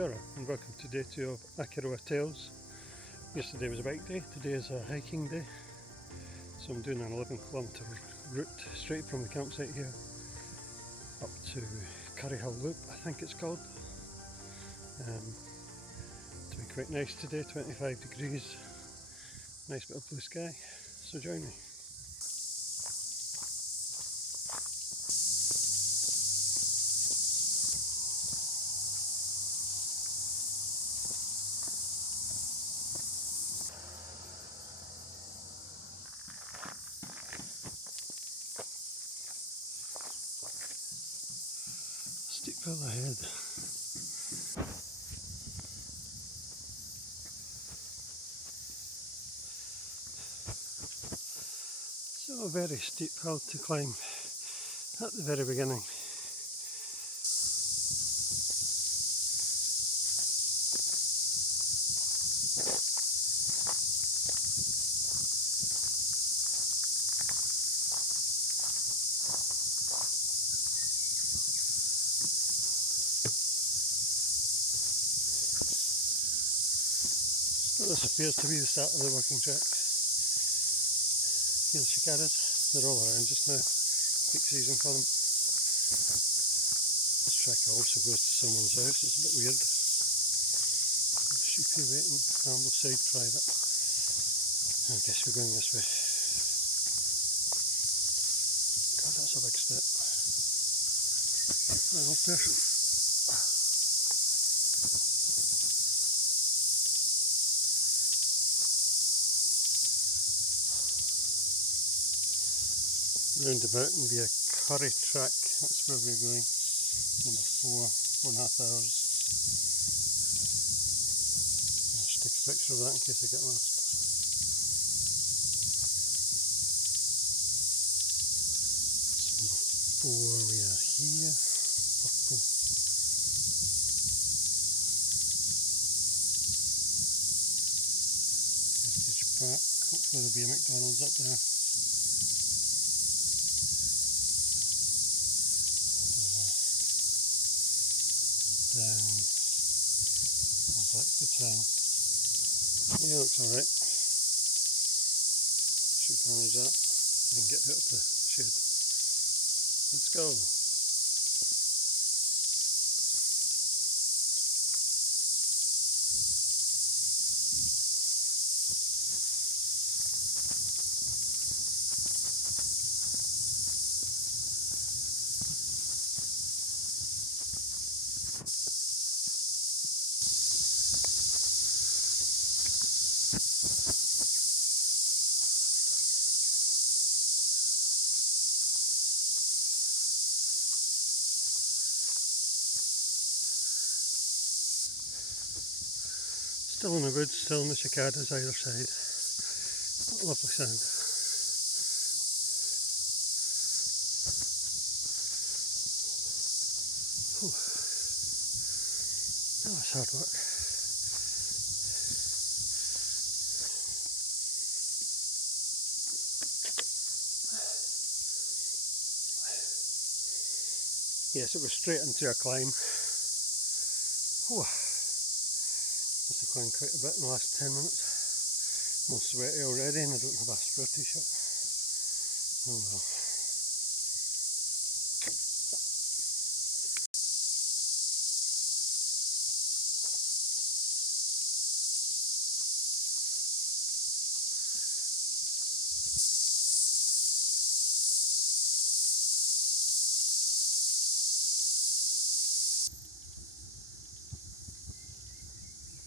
Kia ora and welcome to day 2 of Akaroa Trails. Yesterday was a bike day, today is a hiking day. So I'm doing an 11km route straight from the campsite here up to Curry Hill Loop, I think it's called. It's been quite nice today, 25 degrees, nice bit of blue sky, so join me. Steep hill ahead. So a very steep hill to climb at the very beginning. So this appears to be the start of the walking track. Here's the cicadas, they're all around just now, peak season for them. This track also goes to someone's house, it's a bit weird. Sheepy waiting, Ambleside private. I guess we're going this way. God, that's a big step. Final person. Roundabout and via Curry track, that's where we're going. Number 4.5 hours. I'll just take a picture of that in case I get lost. Number 4 we are here, purple. Heritage Park, hopefully there'll be a McDonald's up there. Down and back to town. Yeah, looks alright. Should manage that and get out of the shed. Let's go. Still in the woods, still in the cicadas either side. What a lovely sound. Oh, that's hard work. Yes, it was straight into a climb. Oh. Must have climbed quite a bit in the last 10 minutes. I'm all sweaty already and I don't have a spare t-shirt. Oh well.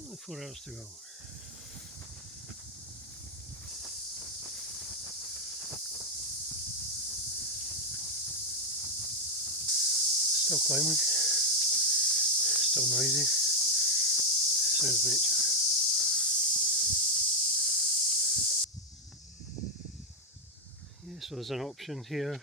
Only 4 hours to go. Still climbing, still noisy, sounds of nature. Yeah, so there's an option here,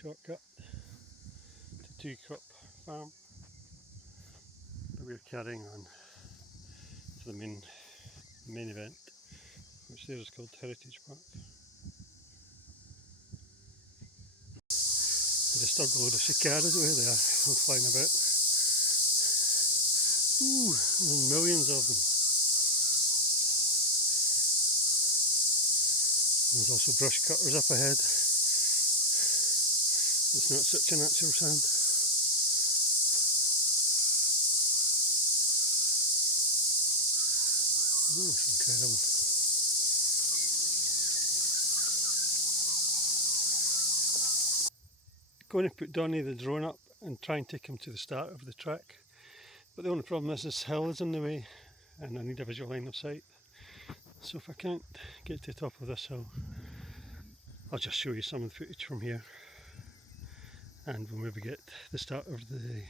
shortcut to Two Crop Farm, but we're carrying on to the main event, which there is called Heritage Park. We just disturbed a load of cicadas over there, all flying about. Ooh, and millions of them. There's also brush cutters up ahead. It's not such a natural sound. Oh, it's incredible. Going to put Donnie the drone up and try and take him to the start of the track. But the only problem is this hill is in the way and I need a visual line of sight. So if I can't get to the top of this hill, I'll just show you some of the footage from here. And we'll maybe get the start of the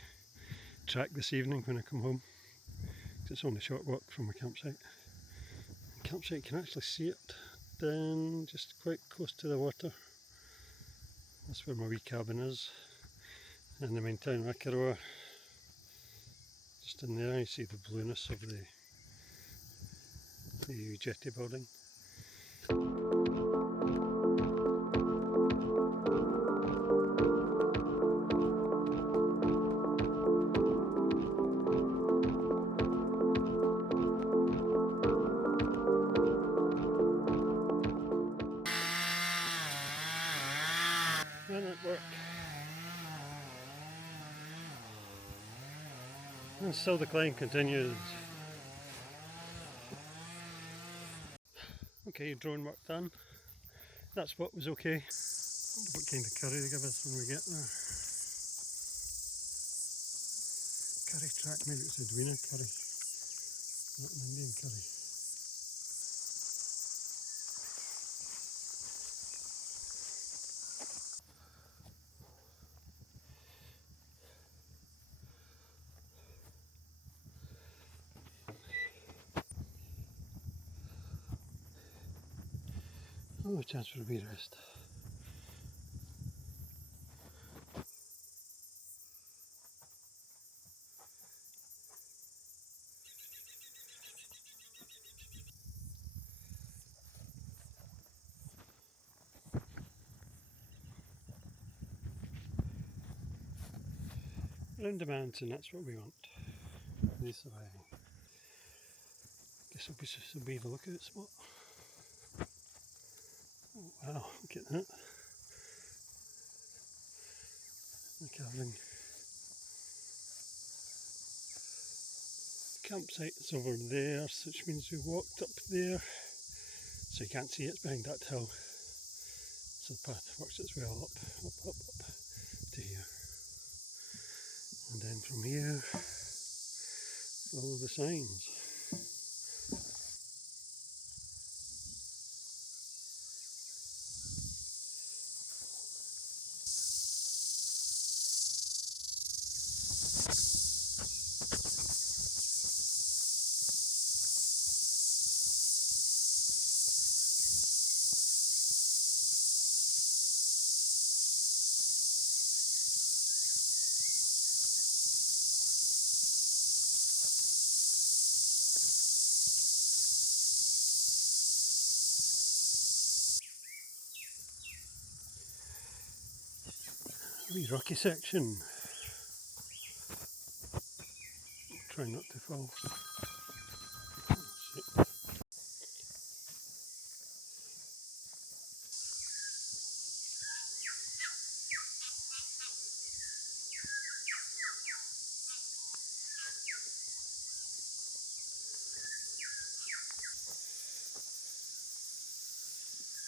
track this evening when I come home. It's only a short walk from my campsite. The campsite, you can actually see it down just quite close to the water. That's where my wee cabin is. And the main town of Akaroa, just in there you see the blueness of the jetty building. And it worked. And still the climb continues. Okay, drone work done. That spot was okay. I wonder what kind of curry they give us when we get there. Curry track, maybe it's a Edwina curry, not an Indian curry. Oh, a chance for a wee rest. Round the mountain, that's what we want. This way. Guess it'll be the lookout spot. Oh wow, look at that. The carving. Campsite is over there, which means we walked up there. So you can't see it, it's behind that hill. So the path works its way all up to here. And then from here, follow the signs. A wee rocky section. Try not to fall. Shit.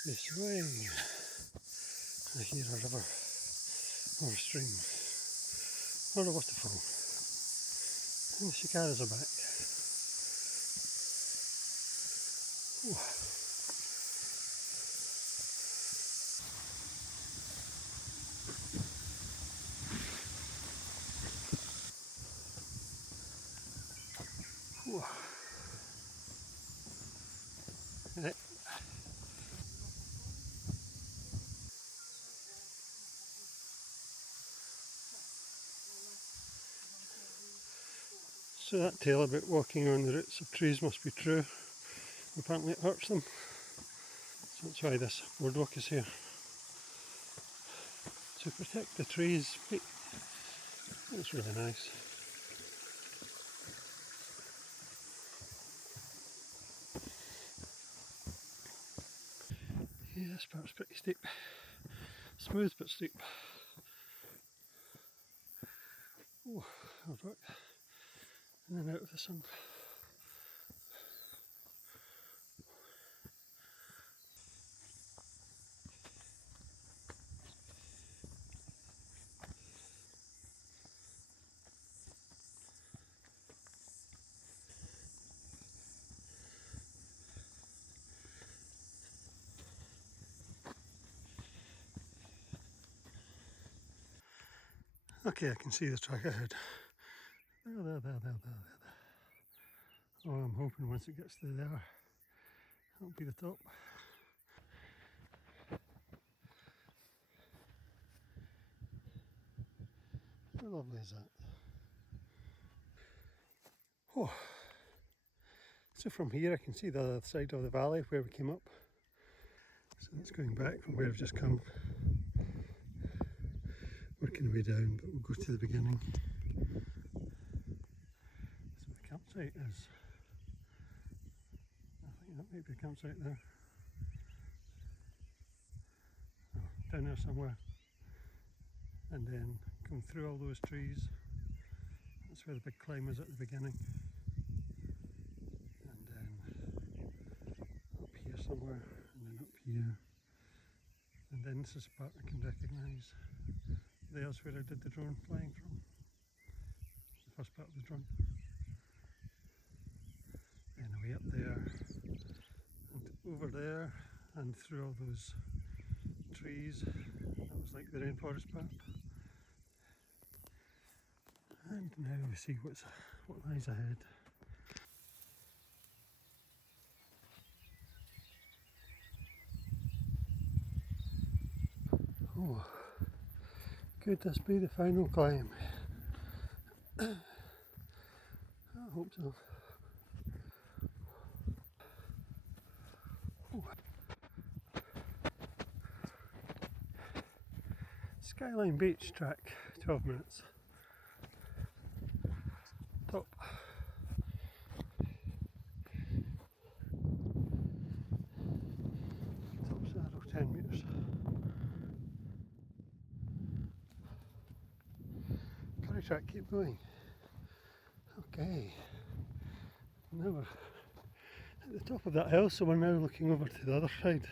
This way. I hear a river or a stream or a waterfall. And the cicadas are back. Ooh. Ooh. Right. So that tale about walking on the roots of trees must be true. Apparently it hurts them. So that's why this boardwalk is here. to protect the trees. It's really nice. Yeah, this part's pretty steep. Smooth but steep. Oh, hard work. In and out of the sun. Okay, I can see the track ahead. There. Oh, I'm hoping once it gets to there, that'll be the top. How lovely is that? Oh, so from here I can see the other side of the valley where we came up. So that's going back from where I've just come. Working our way down, but we'll go to the beginning. So the campsite is, I think that might be a campsite there. Oh, down there somewhere. And then come through all those trees. That's where the big climb is at the beginning. And then up here somewhere, and then up here. And then this is the part I can recognise. There's where I did the drone flying from. The first part of the drone. Then away up there, and over there, and through all those trees. That was like the rainforest part. And now we see what lies ahead. Oh, could this be the final climb? I hope so. Oh. Skyline Beach track, 12 minutes. Top. Top saddle, 10 metres. Curry track, keep going. Okay. Now we're at the top of that hill, so we're now looking over to the other side,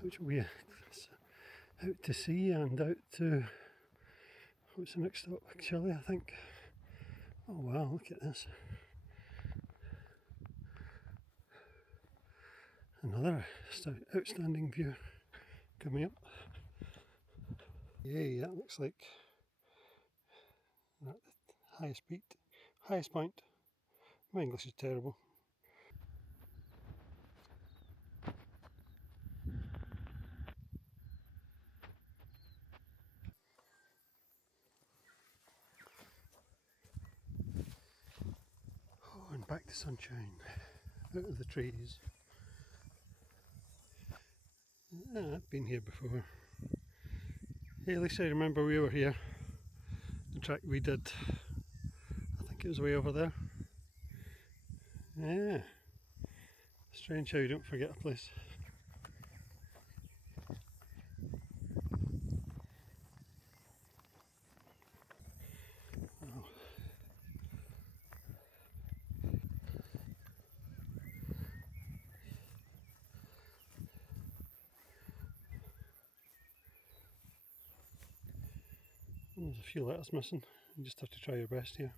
which will be out to sea and out to, what's the next stop? Chile, I think. Oh wow, look at this. Another outstanding view coming up. Yay, that looks like at the highest point. My English is terrible. Oh, and back to sunshine, out of the trees. I've been here before. Hey, at least I remember we were here. The track we did, I think it was way over there. Yeah. Strange how you don't forget a place. Oh. There's a few letters missing. You just have to try your best here.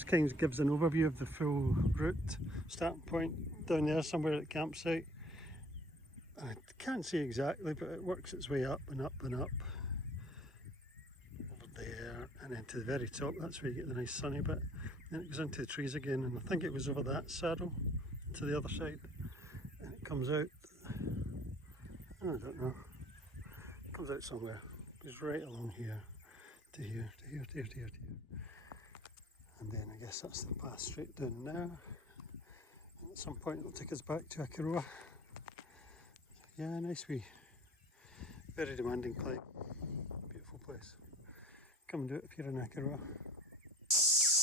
this kind of gives an overview of the full route. Starting point down there somewhere at the campsite. I can't see exactly, but it works its way up and up and up. Over there, and then to the very top, that's where you get the nice sunny bit. Then it goes into the trees again, and I think it was over that saddle to the other side. And it comes out, I don't know, it comes out somewhere. It goes right along here, to here, to here, to here, to here, to here. And then I guess that's the path straight down there. And at some point it'll take us back to Akaroa. Yeah, nice wee, very demanding climb. Beautiful place. Come and do it if you're in Akaroa.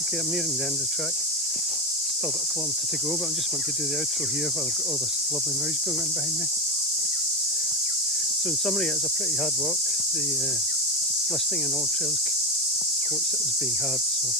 Okay, I'm nearing the end of the track. Still about a kilometre to go, but I just want to do the outro here while I've got all this lovely noise going on behind me. So in summary, it's a pretty hard walk. The listing in All Trails quotes it as being hard, so I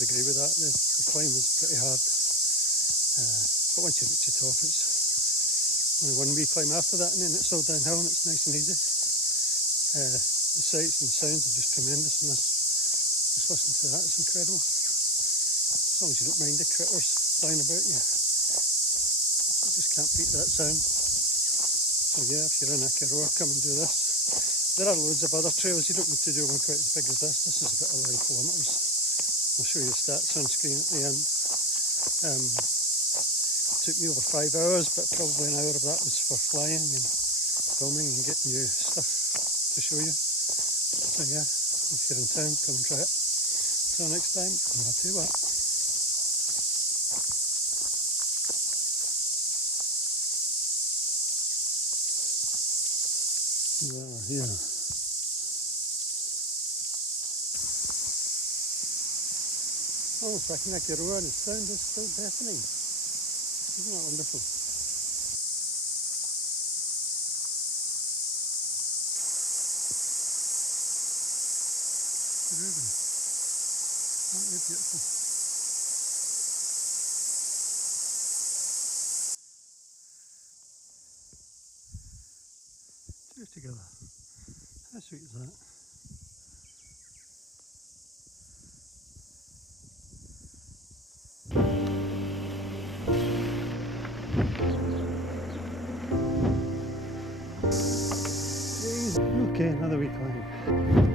would agree with that. The climb is pretty hard, but once you reach the top, it's only one wee climb after that, and then it's all downhill and it's nice and easy. The sights and sounds are just tremendous, and just listen to that, it's incredible. As long as you don't mind the critters flying about you, you just can't beat that sound. So yeah, if you're in Akaroa, come and do this. There are loads of other trails, you don't need to do one quite as big as this. This is about 11 kilometres. I'll show you the stats on screen at the end. It took me over 5 hours, but probably an hour of that was for flying and filming and getting you stuff to show you. So yeah, if you're in town, come and try it. Till next time, I'll tell you what. Well, here. Oh, it's like in Akaroa, the sound is still deafening. Isn't that wonderful? Really? Aren't they beautiful? Two together. How sweet is that? Okay, another wee climb.